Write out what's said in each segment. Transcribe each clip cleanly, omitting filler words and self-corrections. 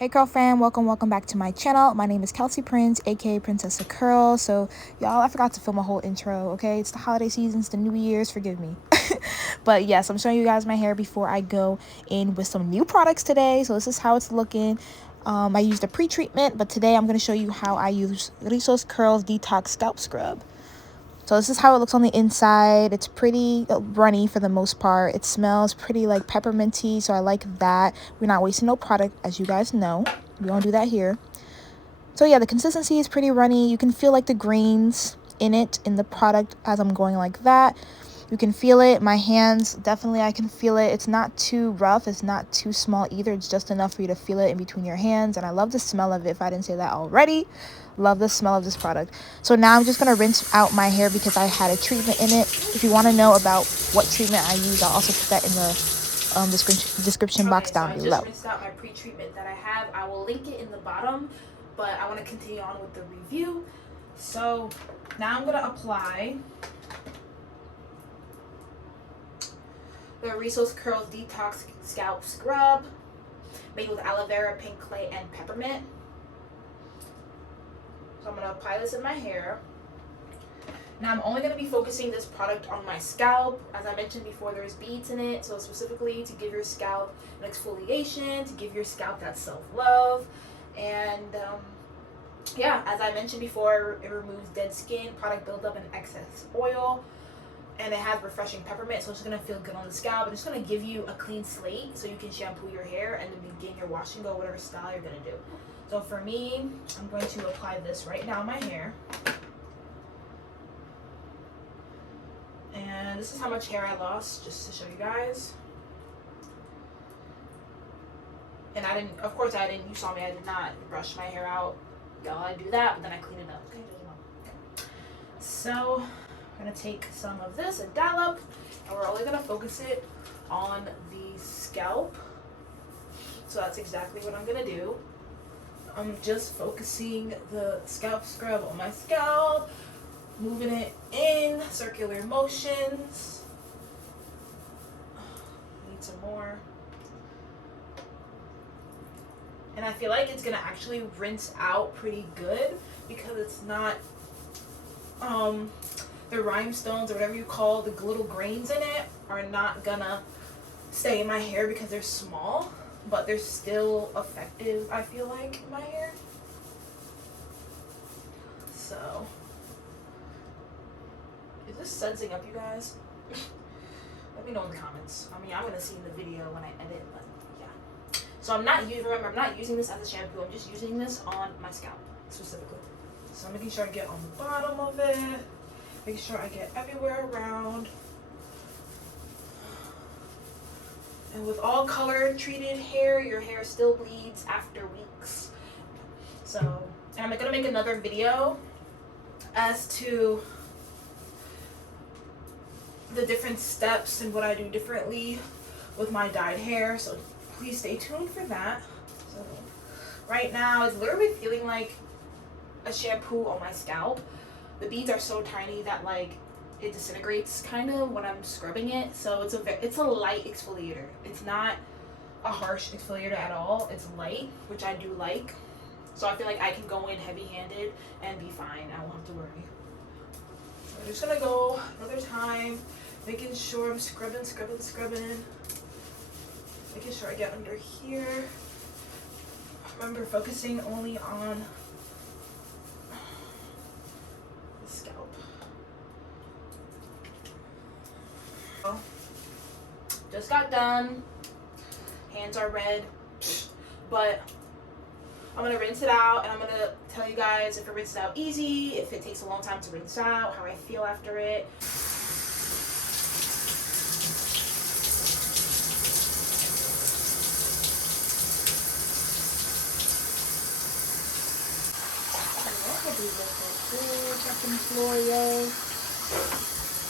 Hey girl fam, welcome back to my channel. My name is Kelsey Prince, aka Princess of Curl. So y'all, I forgot to film a whole intro, okay? It's the holiday season, it's the New Year's, forgive me. But yes, I'm showing you guys my hair before I go in with some new products today. So this is how it's looking. I used a pre-treatment, but today I'm going to show you how I use Rizos Curls Detox Scalp Scrub. So this is how it looks on the inside. It's pretty runny for the most part. It smells pretty like pepperminty, so I like that. We're not wasting no product, as you guys know. We don't do that here. So yeah, the consistency is pretty runny. You can feel like the grains in the product as I'm going like that. You can feel it. My hands, definitely I can feel it. It's not too rough. It's not too small either. It's just enough for you to feel it in between your hands. And I love the smell of it, if I didn't say that already. Love the smell of this product. So now I'm just going to rinse out my hair because I had a treatment in it. If you want to know about what treatment I use, I'll also put that in the description box down below. I just rinsed out my pre-treatment that I have. I will link it in the bottom, but I want to continue on with the review. So now I'm going to apply the Rizos Curls Detox Scalp Scrub, made with aloe vera, pink clay, and peppermint. So I'm going to apply this in my hair. Now I'm only going to be focusing this product on my scalp. As I mentioned before, there's beads in it, so specifically to give your scalp an exfoliation, to give your scalp that self-love. And yeah, as I mentioned before, it removes dead skin, product buildup, and excess oil. And it has refreshing peppermint, so it's just going to feel good on the scalp. And it's going to give you a clean slate so you can shampoo your hair and then begin your wash and go, whatever style you're going to do. So for me, I'm going to apply this right now in my hair. And this is how much hair I lost, just to show you guys. And I didn't, of course you saw me, I did not brush my hair out. Y'all, I do that, but then I clean it up. Okay. So I'm going to take some of this, a dollop, and we're only going to focus it on the scalp. So that's exactly what I'm going to do. I'm just focusing the scalp scrub on my scalp, moving it in circular motions. Need some more. And I feel like it's going to actually rinse out pretty good because it's not the rhinestones or whatever you call the little grains in it are not gonna stay in my hair because they're small, but they're still effective, I feel like, in my hair. So is this sensing up, you guys? Let me know in the comments. I mean, I'm gonna see in the video when I edit, but yeah. So I'm not using this as a shampoo. I'm just using this on my scalp specifically. So I'm making sure I get on the bottom of it. Make sure I get everywhere around. And with all color treated hair, your hair still bleeds after weeks. So, and I'm gonna make another video as to the different steps and what I do differently with my dyed hair. So please stay tuned for that. So right now it's literally feeling like a shampoo on my scalp. The beads are so tiny that like it disintegrates kind of when I'm scrubbing it. So it's a light exfoliator. It's not a harsh exfoliator at all. It's light, which I do like. So I feel like I can go in heavy-handed and be fine. I won't have to worry. So I'm just gonna go another time, making sure I'm scrubbing. Making sure I get under here. Remember, focusing only on scalp. Just got done. Hands are red, but I'm gonna rinse it out and I'm gonna tell you guys if it rinses out easy, if it takes a long time to rinse out, how I feel after it.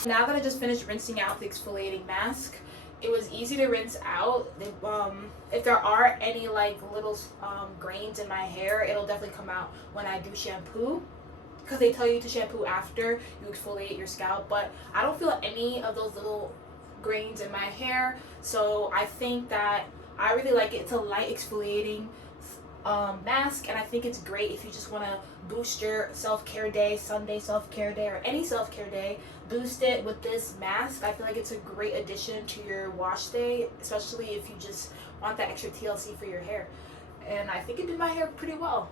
Now that I just finished rinsing out the exfoliating mask, it was easy to rinse out. If there are any like little grains in my hair, it'll definitely come out when I do shampoo, because they tell you to shampoo after you exfoliate your scalp, but I don't feel any of those little grains in my hair. So I think that I really like it. It's a light exfoliating mask, and I think it's great if you just want to boost your self-care day, Sunday self-care day, or any self-care day. Boost it with this mask. I feel like it's a great addition to your wash day, especially if you just want that extra TLC for your hair. And I think it did my hair pretty well.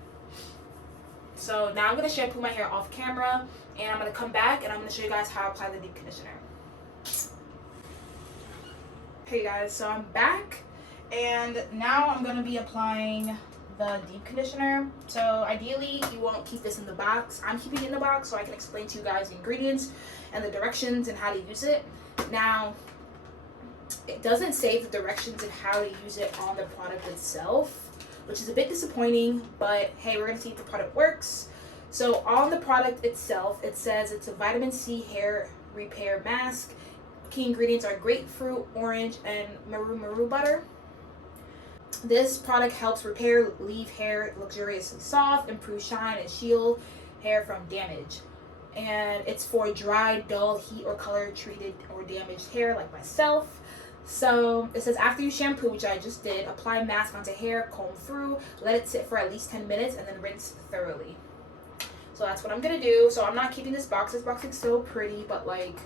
So now I'm going to shampoo my hair off camera, and I'm going to come back and I'm going to show you guys how I apply the deep conditioner. Hey guys, so I'm back, and now I'm going to be applying the deep conditioner. So ideally you won't keep this in the box. I'm keeping it in the box so I can explain to you guys the ingredients and the directions and how to use it. Now, it doesn't say the directions and how to use it on the product itself, which is a bit disappointing, but hey, we're gonna see if the product works. So on the product itself, it says it's a vitamin C hair repair mask. Key ingredients are grapefruit, orange, and maru butter. This product helps repair, leave hair luxuriously soft, improve shine, and shield hair from damage. And it's for dry, dull, heat, or color treated or damaged hair like myself. So it says after you shampoo, which I just did, apply mask onto hair, comb through, let it sit for at least 10 minutes, and then rinse thoroughly. So that's what I'm gonna do. So I'm not keeping this box. This box is so pretty, but like,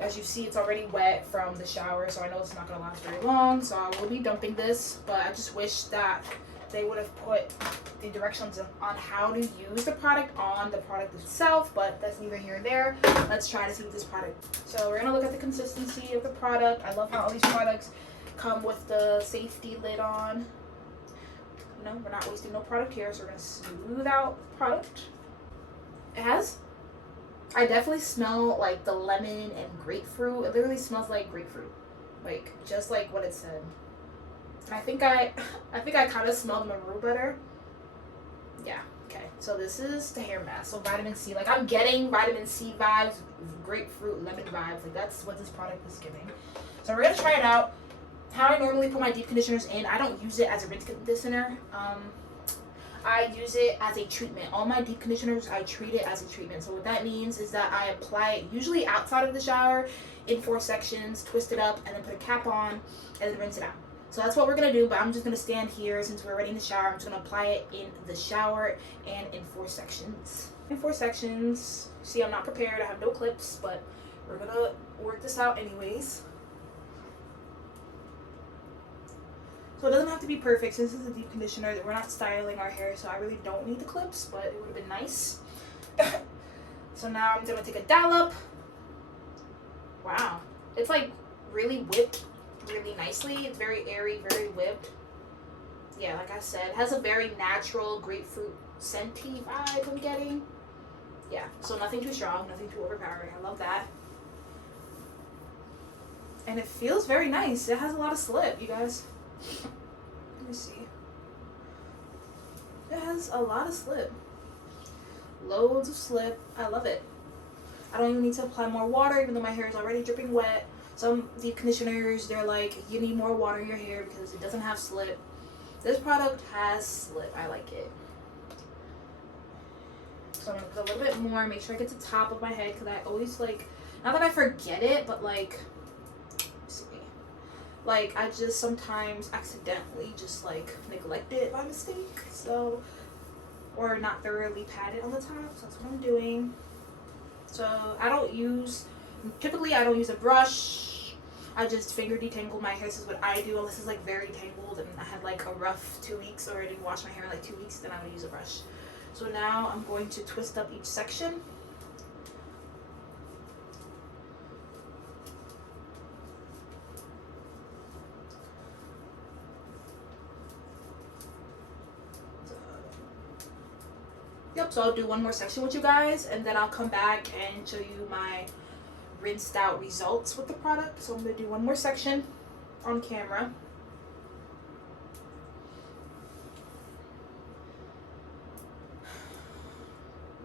as you see, it's already wet from the shower, so I know it's not going to last very long, so I will be dumping this. But I just wish that they would have put the directions on how to use the product on the product itself, but that's neither here nor there. Let's try to see this product. So we're going to look at the consistency of the product. I love how all these products come with the safety lid on. You know, we're not wasting no product here, so we're going to smooth out the product. I definitely smell like the lemon and grapefruit. It literally smells like grapefruit, like just like what it said. And I think I kind of smell the maru butter. Yeah. Okay. So this is the hair mask. So vitamin C. Like I'm getting vitamin C vibes, grapefruit, lemon vibes. Like that's what this product is giving. So we're gonna try it out. How I normally put my deep conditioners in, I don't use it as a rinse conditioner. I use it as a treatment. All my deep conditioners, I treat it as a treatment. So what that means is that I apply it usually outside of the shower in 4 sections, twist it up, and then put a cap on, and then rinse it out. So that's what we're going to do, but I'm just going to stand here since we're already in the shower. I'm just going to apply it in the shower and in 4 sections. In 4 sections. See, I'm not prepared. I have no clips, but we're going to work this out anyways. So it doesn't have to be perfect since this is a deep conditioner that we're not styling our hair, so I really don't need the clips, but it would have been nice. So now I'm going to take a dollop. Wow. It's like really whipped really nicely. It's very airy, very whipped. Yeah, like I said, it has a very natural grapefruit scenty vibe I'm getting. Yeah, so nothing too strong, nothing too overpowering. I love that. And it feels very nice. It has a lot of slip, you guys. Let me see. It has a lot of slip. Loads of slip. I love it. I don't even need to apply more water even though my hair is already dripping wet. Some deep conditioners, they're like, you need more water in your hair because it doesn't have slip. This product has slip. I like it. So I'm going to put a little bit more, make sure I get to the top of my head because I always like, not that I forget it, but like, like I just sometimes accidentally just like neglect it by mistake, so, or not thoroughly pat it on the top, so that's what I'm doing. So typically I don't use a brush. I just finger detangle my hair. This is what I do unless it's like very tangled and I had like a rough 2 weeks or I didn't wash my hair in like 2 weeks, then I would use a brush. So now I'm going to twist up each section. Yep, so I'll do one more section with you guys and then I'll come back and show you my rinsed out results with the product. So I'm going to do one more section on camera.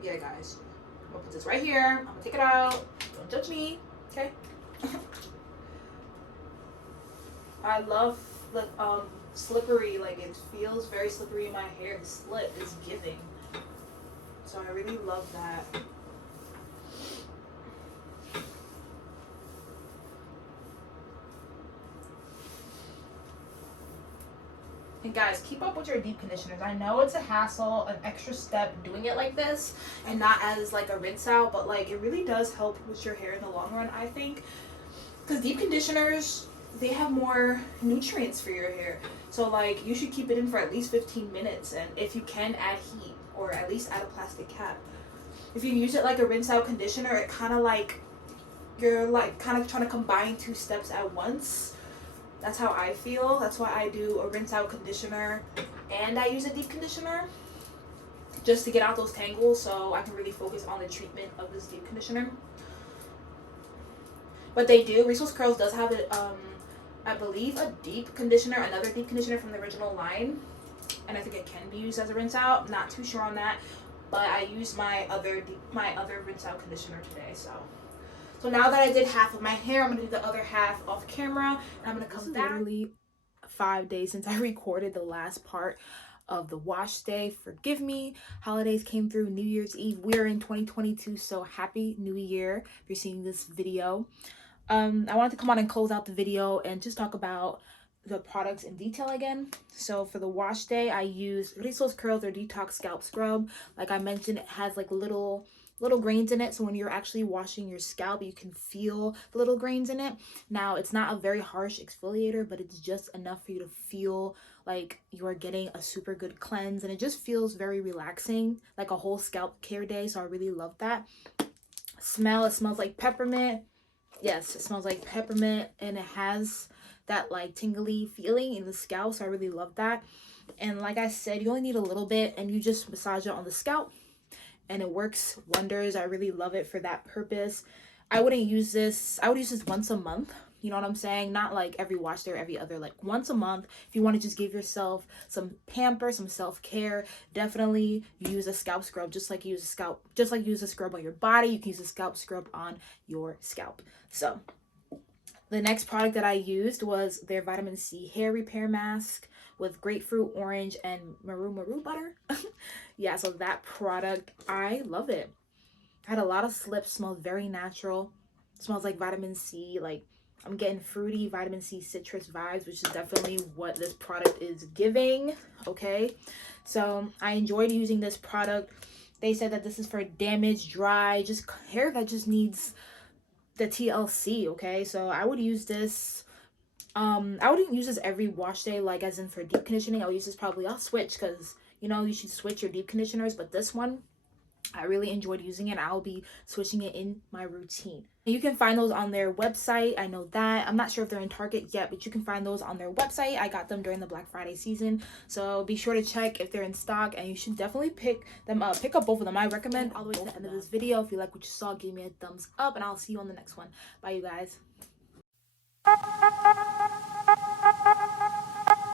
Yeah, guys, I'm going to put this right here. I'm going to take it out. Don't judge me, okay? I love the slippery, like it feels very slippery in my hair. The slip is giving. So I really love that. And guys, keep up with your deep conditioners. I know it's a hassle, an extra step doing it like this and not as like a rinse out, but like it really does help with your hair in the long run, I think. Because deep conditioners, they have more nutrients for your hair. So like you should keep it in for at least 15 minutes, and if you can, add heat or at least add a plastic cap. If you use it like a rinse out conditioner, it kind of like you're like kind of trying to combine two steps at once. That's how I feel. That's why I do a rinse out conditioner and I use a deep conditioner, just to get out those tangles so I can really focus on the treatment of this deep conditioner. But they do, Rizos Curls does have it, I believe a deep conditioner, another deep conditioner from the original line, and I think it can be used as a rinse out. Not too sure on that, but I used my other rinse out conditioner today. So now that I did half of my hair, I'm gonna do the other half off camera, and I'm gonna come back. Literally 5 days since I recorded the last part of the wash day. Forgive me, holidays came through, New Year's Eve. We're in 2022, so happy New Year if you're seeing this video. I wanted to come on and close out the video and just talk about the products in detail again. So for the wash day, I use Rizos Curls or Detox Scalp Scrub. Like I mentioned, it has like little grains in it, so when you're actually washing your scalp, you can feel the little grains in it. Now, it's not a very harsh exfoliator, but it's just enough for you to feel like you are getting a super good cleanse, and it just feels very relaxing, like a whole scalp care day. So I really love that. It smells like peppermint. Yes, it smells like peppermint, and it has that like tingly feeling in the scalp, so I really love that. And like I said, you only need a little bit, and you just massage it on the scalp, and it works wonders. I really love it for that purpose. I wouldn't use this, I would use this once a month, you know what I'm saying? Not like every wash day or every other, like once a month. If you want to just give yourself some pamper, some self-care, definitely use a scalp scrub, just like you use a scrub on your body. You can use a scalp scrub on your scalp. So the next product that I used was their vitamin C hair repair mask with grapefruit, orange, and maru butter. Yeah, so that product, I love it. I had a lot of slips, smelled very natural. Smells like vitamin C, like I'm getting fruity vitamin C citrus vibes, which is definitely what this product is giving. Okay, so I enjoyed using this product. They said that this is for damaged, dry, just hair that just needs the TLC. Okay, so I would use this. I wouldn't use this every wash day, like as in for deep conditioning. I'll use this probably, I'll switch, because you know you should switch your deep conditioners, but this one I really enjoyed using it. I'll be switching it in my routine. You can find those on their website. I know that. I'm not sure if they're in Target yet, but you can find those on their website. I got them during the Black Friday season, so be sure to check if they're in stock, and you should definitely pick them up. Pick up both of them. I recommend all the way to the end of this video. If you like what you saw, give me a thumbs up, and I'll see you on the next one. Bye, you guys.